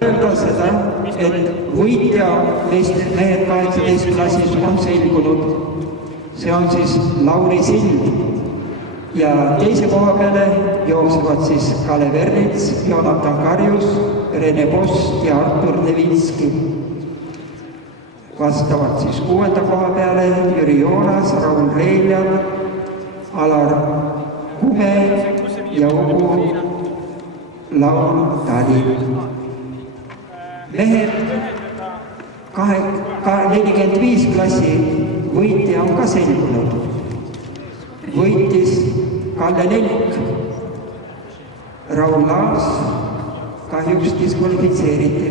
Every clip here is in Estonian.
öelda seda, et võitja mehed 18 klassis on selgunud. See on siis Lauri Sild ja teise koha peale jooksevad siis Kalev Ernits, Jonatan Karjus, Rene Post ja Artur Levitski. Vastavad siis 6. koha peale Jüri Joonas, Raul Reiljan, Alar Kume ja Ugu Laul Tali. Mehed 45 klassi võitja on ka selgunud. Võitis Kalle Nelk. Raul Laas kahjuks diskvalifitseeriti.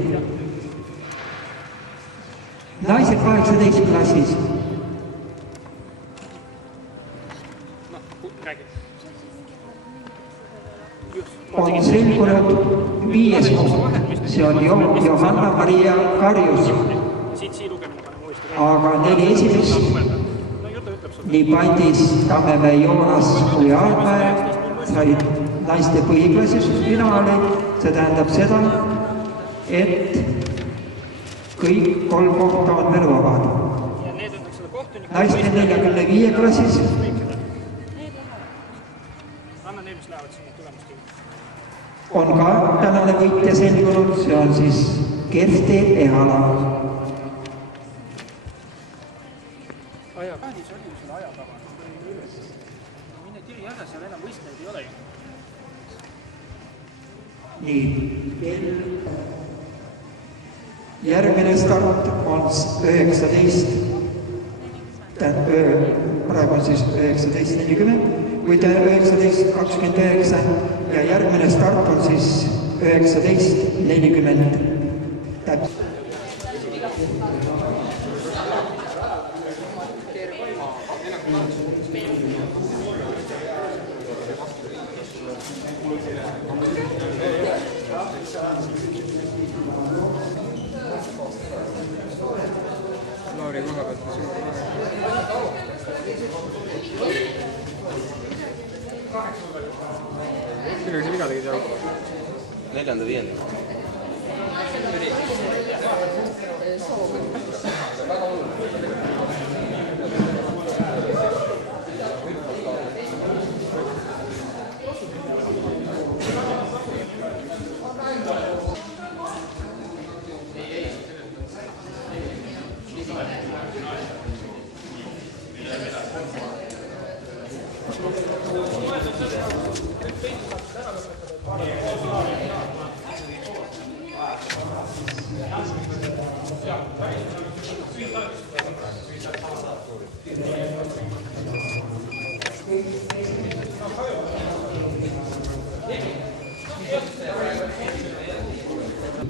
Naised 18 klassis. On selgunud 5. koht. See on Johanna-Maria Karjus. Aga 4 esimest nii Pandis, Tammemäe, Joonas kui Aadmäe said naiste põhiklassis finaali. See tähendab seda, et kõik 3 kohta on veel vabad. Naiste 45 klassis on ka tänane võitja selgunud, see on siis Kersti Ehala. Nii, järgmine start on 19, praegu on siis 19.40, või 19.29 ja järgmine start on siis 19.40 täpselt. Lauri koha pealt millega see viga tegid jah? 4.5.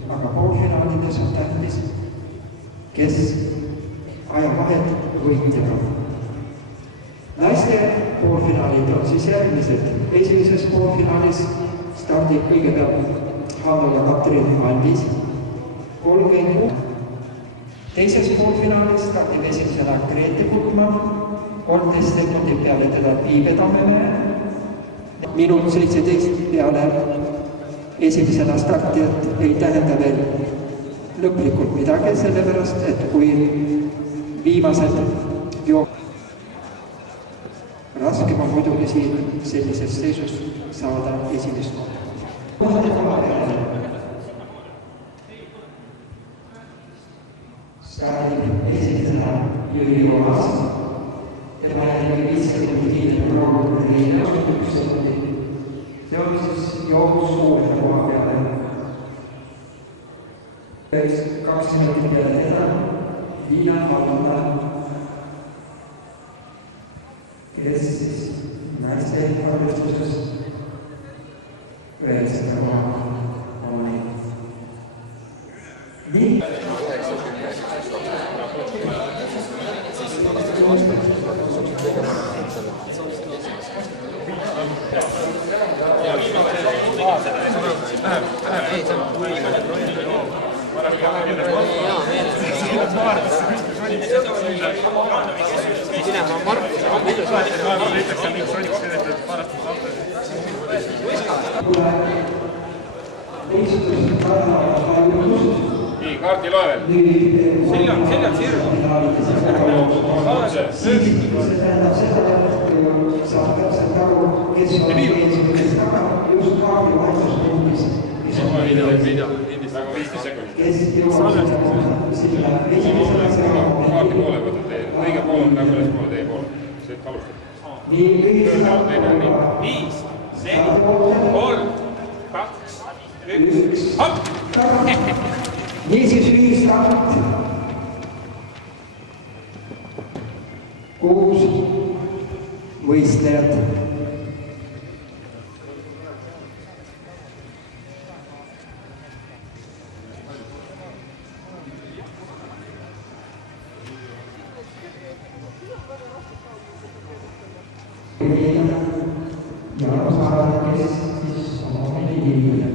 Aga poolfinaalides on tähtis, kes ajavahed võitjavad. Naiste poolfinaalid on siis järgmised. Esimeses poolfinaalis stardib kõigepealt Hannola Katrin Andis 30. Teises poolfinaalis stardib esimesena Grete Putman, 13 sekundit peale teda Piibe Tammemäe, minut 17 peale esimesena startijat ei tähenda veel lõplikult midagi, sellepärast, et kui viimased raskem on muidugi siin sellises seisus saada esimest stardib esimesena Jüri Joonas, tema järgi 5 sekundit hiljem Raul Reiljan, 1 sekundit. See on siis jooks suure koha peale. 2 minutit peale teda, Liina Valda, kes siis naiste arvestuses 9 koha oli. Nii. Teisest kaardi loe veel. Selja sirg. See tähendab seda, et saab täpselt aru, kes on ees, kes taga, just kaardi vahetuspunktis. Väga 15 sekundit. Kes jõuab sinna esimesele sõnum. Kaardi poole võtad teie. Õige pool on nagu üles poole teie poole. See alustab. Nii, lühidalt. 5, 4, 3, 2, 1, hopp! Niisiis ühistart. 6 võistlejat. Ja aru saada, kes siis oma liigile.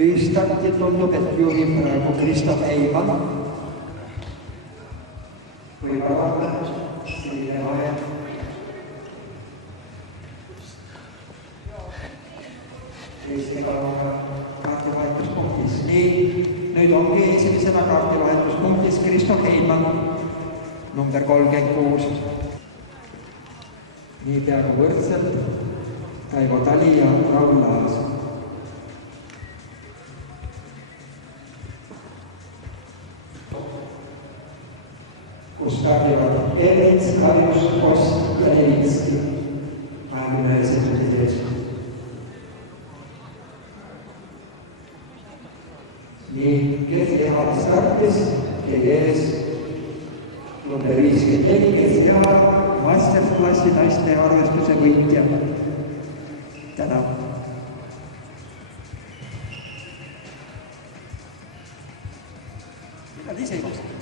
Ühistarti tundub, et juhib praegu Kristof Eiman. Või parandab selline vahe. Teistega kaardivahetuspunktis. Nii, nüüd ongi esimesena kaardivahetuspunktis Kristof Eiman, number 36. Nii peaaegu võrdselt Taivo Tali ja Raul Laas. Kus kardivad Erits, Karjus, Kost ja Levitski. 21 sekundit ees. Nii, kes Ehal startis, kelle ees number 54, kes Ehal masterklassi naiste arvestuse võitja. Tänan. Millal ise ilmselt?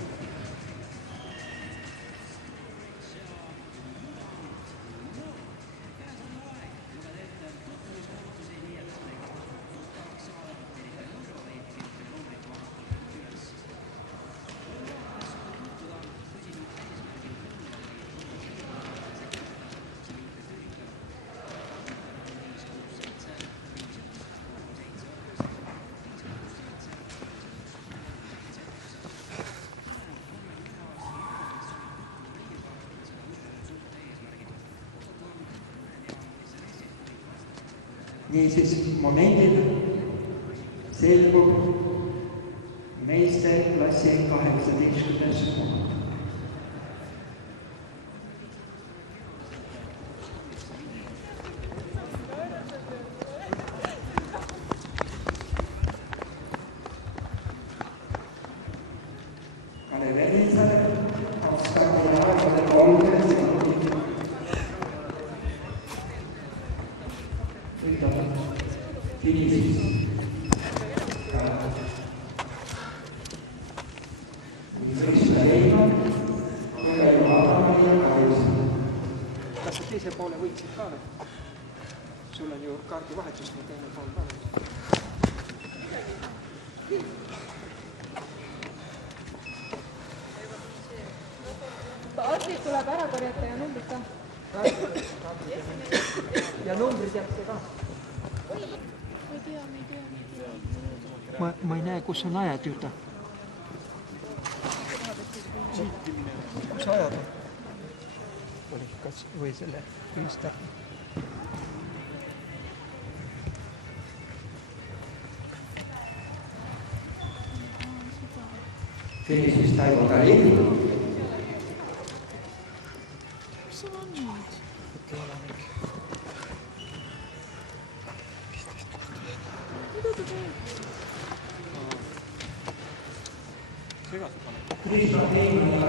Niisiis momendil selgub meeste klassi 18. koht. Kalev Elinsaar, Oskar aegadel 30 sekundit. Finišis. Kristo Eiman, Kõlelu Adamani ja Karjus. Kas sa teise poole võitsid ka või? Sul on ju kaardivahetus, nii teine pool ka või? Atrid tuleb ära korjata ja numbrid ka. Ja numbrid jääb ka. Ma ei näe, kus on ajad juurde. Kus ajad on? Kas või selle ühistarti? Finišis Taivo Tali. Segased paneb. Kristo Eiman